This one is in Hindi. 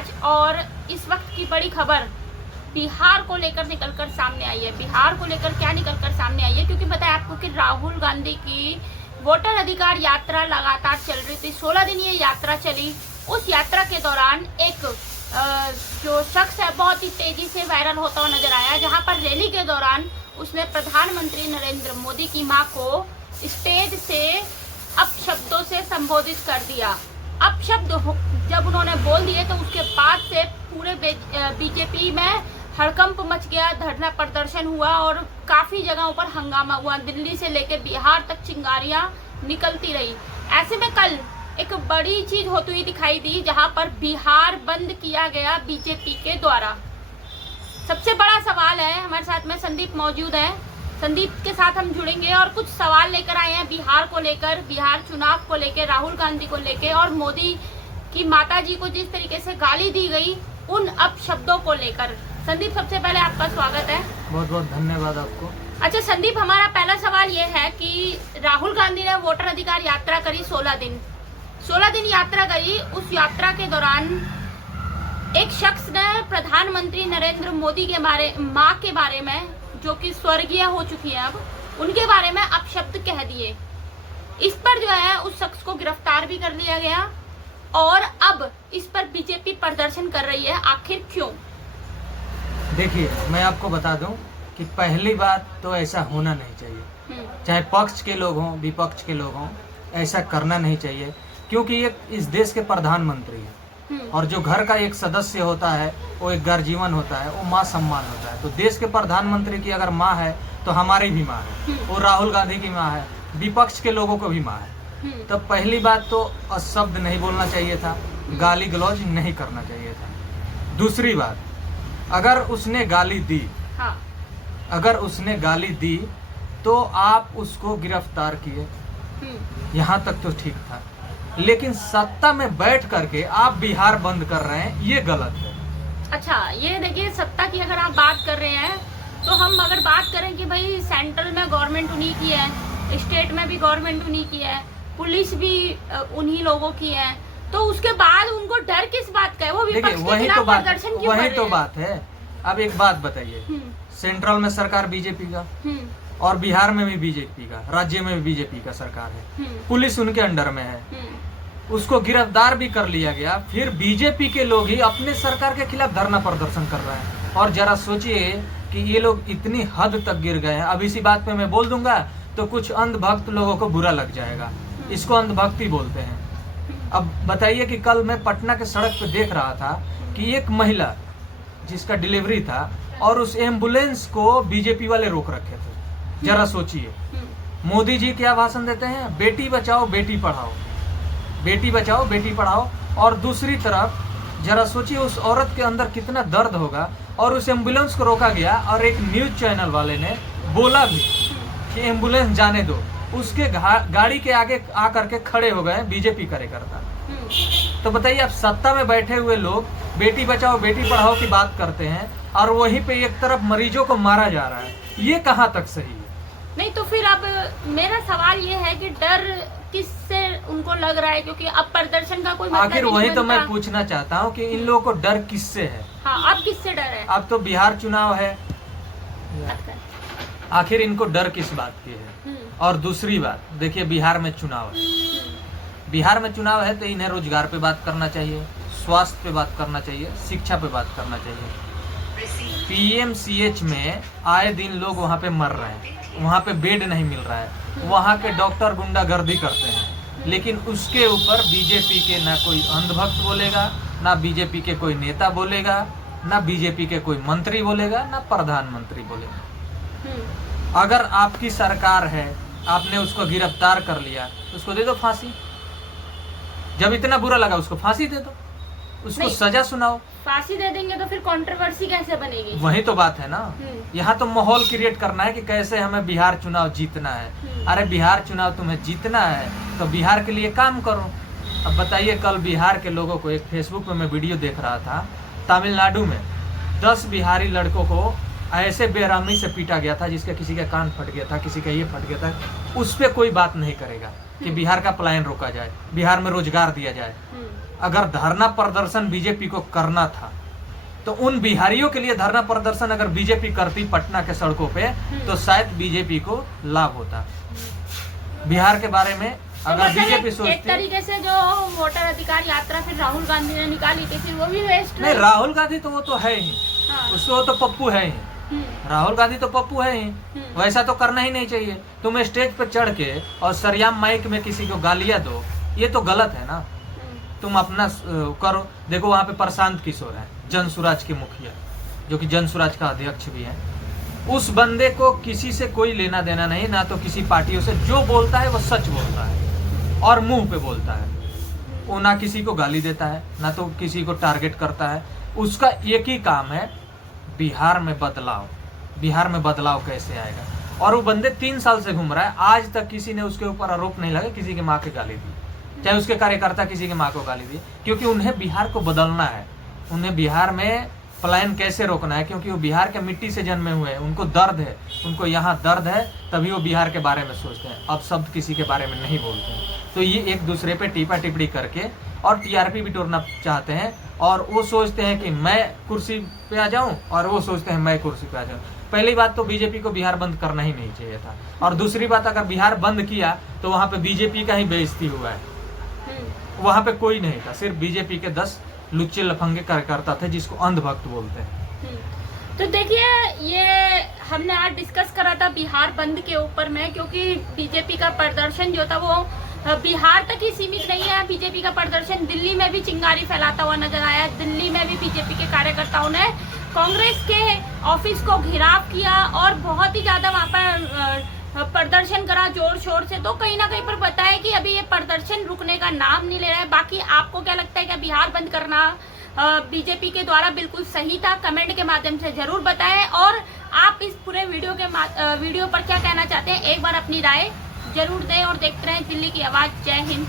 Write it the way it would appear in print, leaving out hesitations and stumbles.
आज और इस वक्त की बड़ी खबर बिहार को लेकर निकलकर सामने आई है। बिहार को लेकर क्या निकलकर सामने आई है, क्योंकि बताया आपको कि राहुल गांधी की वोटर अधिकार यात्रा लगातार चल रही थी। 16 दिन ये यात्रा चली। उस यात्रा के दौरान एक जो शख्स है बहुत ही तेजी से वायरल होता हुआ नजर आया, जहां पर रैली के दौरान उसने प्रधानमंत्री नरेंद्र मोदी की मां को स्टेज से अपशब्दों से संबोधित कर दिया। अपशब्द जब उन्होंने बोल दिए तो उसके बाद से पूरे बीजेपी में हड़कंप मच गया, धरना प्रदर्शन हुआ और काफी जगहों पर हंगामा हुआ। दिल्ली से लेकर बिहार तक चिंगारियां निकलती रही। ऐसे में कल एक बड़ी चीज होती हुई दिखाई दी, जहां पर बिहार बंद किया गया बीजेपी के द्वारा। सबसे बड़ा सवाल है, हमारे साथ में संदीप मौजूद है। संदीप के साथ हम जुड़ेंगे और कुछ सवाल लेकर आए हैं बिहार को लेकर, बिहार चुनाव को लेकर, राहुल गांधी को लेकर और मोदी की माताजी को जिस तरीके से गाली दी गई उन अपशब्दों को लेकर। संदीप, सबसे पहले आपका स्वागत है। बहुत बहुत धन्यवाद आपको। अच्छा संदीप, हमारा पहला सवाल ये है कि राहुल गांधी ने वोटर अधिकार यात्रा करी 16 दिन यात्रा करी। उस यात्रा के दौरान एक शख्स ने प्रधानमंत्री नरेंद्र मोदी के मां के बारे में, जो कि स्वर्गीय हो चुकी है अब, उनके बारे में अपशब्द कह दिए। इस पर जो है उस शख्स को गिरफ्तार भी कर लिया गया और अब इस पर बीजेपी प्रदर्शन कर रही है। आखिर क्यों? देखिए, मैं आपको बता दूं कि पहली बात तो ऐसा होना नहीं चाहिए। चाहे पक्ष के लोग हों विपक्ष के लोग हों, ऐसा करना नहीं चाहिए, क्योंकि ये इस देश के प्रधानमंत्री हैं और जो घर का एक सदस्य होता है वो एक गर्जीवन होता है, वो माँ सम्मान होता है। तो देश के प्रधानमंत्री की अगर माँ है तो हमारी भी माँ है, वो राहुल गांधी की माँ है, विपक्ष के लोगों को भी माँ है। तो पहली बात तो शब्द नहीं बोलना चाहिए था, गाली गलौज नहीं करना चाहिए था। दूसरी बात, अगर उसने गाली दी, हाँ। अगर उसने गाली दी तो आप उसको गिरफ्तार किए, यहाँ तक तो ठीक था। लेकिन सत्ता में बैठ करके आप बिहार बंद कर रहे हैं, ये गलत है। अच्छा, ये देखिए, सत्ता की अगर आप बात कर रहे हैं तो हम अगर बात करें कि भाई सेंट्रल में गवर्नमेंट उन्हीं की है, स्टेट में भी गवर्नमेंट उन्हीं की है, पुलिस भी उन्हीं लोगों की है, तो उसके बाद उनको डर किस बात का है? वो विपक्ष के खिलाफ प्रदर्शन क्यों कर रहे हैं? वही तो बात है। अब एक बात बताइए, सेंट्रल में सरकार बीजेपी का और बिहार में भी बीजेपी का, राज्य में भी बीजेपी का सरकार है, पुलिस उनके अंडर में है, उसको गिरफ्तार भी कर लिया गया, फिर बीजेपी के लोग ही अपने सरकार के खिलाफ धरना प्रदर्शन कर रहे हैं। और जरा सोचिए कि ये लोग इतनी हद तक गिर गए हैं। अब इसी बात पे मैं बोल दूंगा तो कुछ अंधभक्त लोगों को बुरा लग जाएगा, इसको अंधभक्ति बोलते हैं। अब बताइए कि कल मैं पटना के सड़क पे देख रहा था कि एक महिला जिसका डिलीवरी था और उस एम्बुलेंस को बीजेपी वाले रोक रखे थे। जरा सोचिए, मोदी जी क्या भाषण देते हैं, बेटी बचाओ बेटी पढ़ाओ, बेटी बचाओ बेटी पढ़ाओ। और दूसरी तरफ जरा सोचिए उस औरत के अंदर कितना दर्द होगा। और उस एम्बुलेंस को रोका गया और एक न्यूज चैनल वाले ने बोला भी कि एम्बुलेंस जाने दो, उसके गाड़ी के आगे आकर के खड़े हो गए बीजेपी कार्यकर्ता। तो बताइए, आप सत्ता में बैठे हुए लोग बेटी बचाओ बेटी पढ़ाओ की बात करते हैं और वहीं पे एक तरफ मरीजों को मारा जा रहा है, ये कहाँ तक सही है? नहीं तो फिर अब मेरा सवाल ये है कि डर किससे उनको लग रहा है, क्योंकि अब प्रदर्शन का कोई मतलब आखिर वही तो मैं पूछना चाहता हूँ कि इन लोगों को डर किससे है? हाँ, अब किससे डर है? अब तो बिहार चुनाव है, आखिर इनको डर किस बात की है? और दूसरी बात देखिए, बिहार में चुनाव है, बिहार में चुनाव है तो इन्हें रोजगार पे बात करना चाहिए, स्वास्थ्य पे बात करना चाहिए, शिक्षा पे बात करना चाहिए। पीएमसीएच में आए दिन लोग वहाँ पे मर रहे हैं, वहाँ पे बेड नहीं मिल रहा है, वहाँ के डॉक्टर गुंडागर्दी करते हैं, लेकिन उसके ऊपर बीजेपी के ना कोई अंधभक्त बोलेगा, ना बीजेपी के कोई नेता बोलेगा, ना बीजेपी के कोई मंत्री बोलेगा, ना प्रधानमंत्री बोलेगा। अगर आपकी सरकार है, आपने उसको गिरफ्तार कर लिया, उसको दे दो फांसी। जब इतना बुरा लगा उसको फांसी दे दो, उसको सजा सुनाओ। फांसी दे देंगे तो फिर कंट्रोवर्सी कैसे बनेगी? वही तो बात है ना, यहाँ तो माहौल क्रिएट करना है कि कैसे हमें बिहार चुनाव जीतना है। अरे बिहार चुनाव तुम्हें जीतना है तो बिहार के लिए काम करो। अब बताइए, कल बिहार के लोगों को, एक फेसबुक पे मैं वीडियो देख रहा था, तमिलनाडु में 10 बिहारी लड़कों को ऐसे बेरहमी से पीटा गया था जिसका किसी का कान फट गया था, किसी का ये फट गया था, उस पर कोई बात नहीं करेगा कि बिहार का पलायन रोका जाए, बिहार में रोजगार दिया जाए। अगर धरना प्रदर्शन बीजेपी को करना था तो उन बिहारियों के लिए धरना प्रदर्शन अगर बीजेपी करती पटना के सड़कों पे तो शायद बीजेपी को लाभ होता। बिहार के बारे में अगर मतलब बीजेपी सोचती, एक तरीके से जो वोटर अधिकार यात्रा फिर राहुल गांधी ने निकाली थी, फिर वो भी वेस्ट नहीं, राहुल गांधी तो वो तो है ही, उसको तो पप्पू है ही, राहुल गांधी तो पप्पू है ही, वैसा तो करना ही नहीं चाहिए। तुम स्टेज पर चढ़ के और सरियाम माइक में किसी को गालियां दो, ये तो गलत है ना। तुम अपना करो। देखो वहाँ पे प्रशांत किशोर है, जन सुराज के मुखिया, जो कि जन सुराज का अध्यक्ष भी है। उस बंदे को किसी से कोई लेना देना नहीं, ना तो किसी पार्टियों से। जो बोलता है वो सच बोलता है और मुंह पे बोलता है। वो ना किसी को गाली देता है, ना तो किसी को टारगेट करता है। उसका एक ही काम है, बिहार में बदलाव। बिहार में बदलाव कैसे आएगा? और वो बंदे 3 साल से घूम रहा है, आज तक किसी ने उसके ऊपर आरोप नहीं लगा किसी की माँ की गाली दी, चाहे उसके कार्यकर्ता किसी की माँ को गाली दी। क्योंकि उन्हें बिहार को बदलना है, उन्हें बिहार में पलायन कैसे रोकना है, क्योंकि वो बिहार के मिट्टी से जन्मे हुए हैं। उनको दर्द है, उनको यहाँ दर्द है, तभी वो बिहार के बारे में सोचते हैं। अब शब्द किसी के बारे में नहीं बोलते हैं। तो ये एक दूसरे पे टीपा टिप्पणी करके और टीआरपी भी तोड़ना चाहते हैं। और वो सोचते हैं कि मैं कुर्सी पे आ जाऊं, और वो सोचते हैं मैं कुर्सी पे आ जाऊं। पहली बात तो बीजेपी को बिहार बंद करना ही नहीं चाहिए था। और दूसरी बात, अगर बिहार बंद किया तो वहाँ पे बीजेपी का ही बेइज्जती हुआ है। वहाँ पे कोई नहीं था, सिर्फ बीजेपी के 10 लुच्चे लफंगे कार्यकर्ता थे जिसको अंधभक्त बोलते हैं। तो देखिए, ये हमने आज डिस्कस करा था बिहार बंद के ऊपर में, क्योंकि बीजेपी का प्रदर्शन जो था वो बिहार तक ही सीमित नहीं है। बीजेपी का प्रदर्शन दिल्ली में भी चिंगारी फैलाता हुआ नजर आया। दिल्ली में भी बीजेपी के कार्यकर्ताओं ने कांग्रेस के ऑफिस को घेराव किया और बहुत ही ज्यादा वहाँ पर प्रदर्शन करा जोर शोर से। तो कहीं ना कहीं पर बताया कि अभी ये प्रदर्शन रुकने का नाम नहीं ले रहा है। बाकी आपको क्या लगता है कि बिहार बंद करना बीजेपी के द्वारा बिल्कुल सही था? कमेंट के माध्यम से जरूर बताएं। और आप इस पूरे वीडियो पर क्या कहना चाहते हैं, एक बार अपनी राय जरूर दें। और देखते रहें दिल्ली की आवाज। जय हिंद।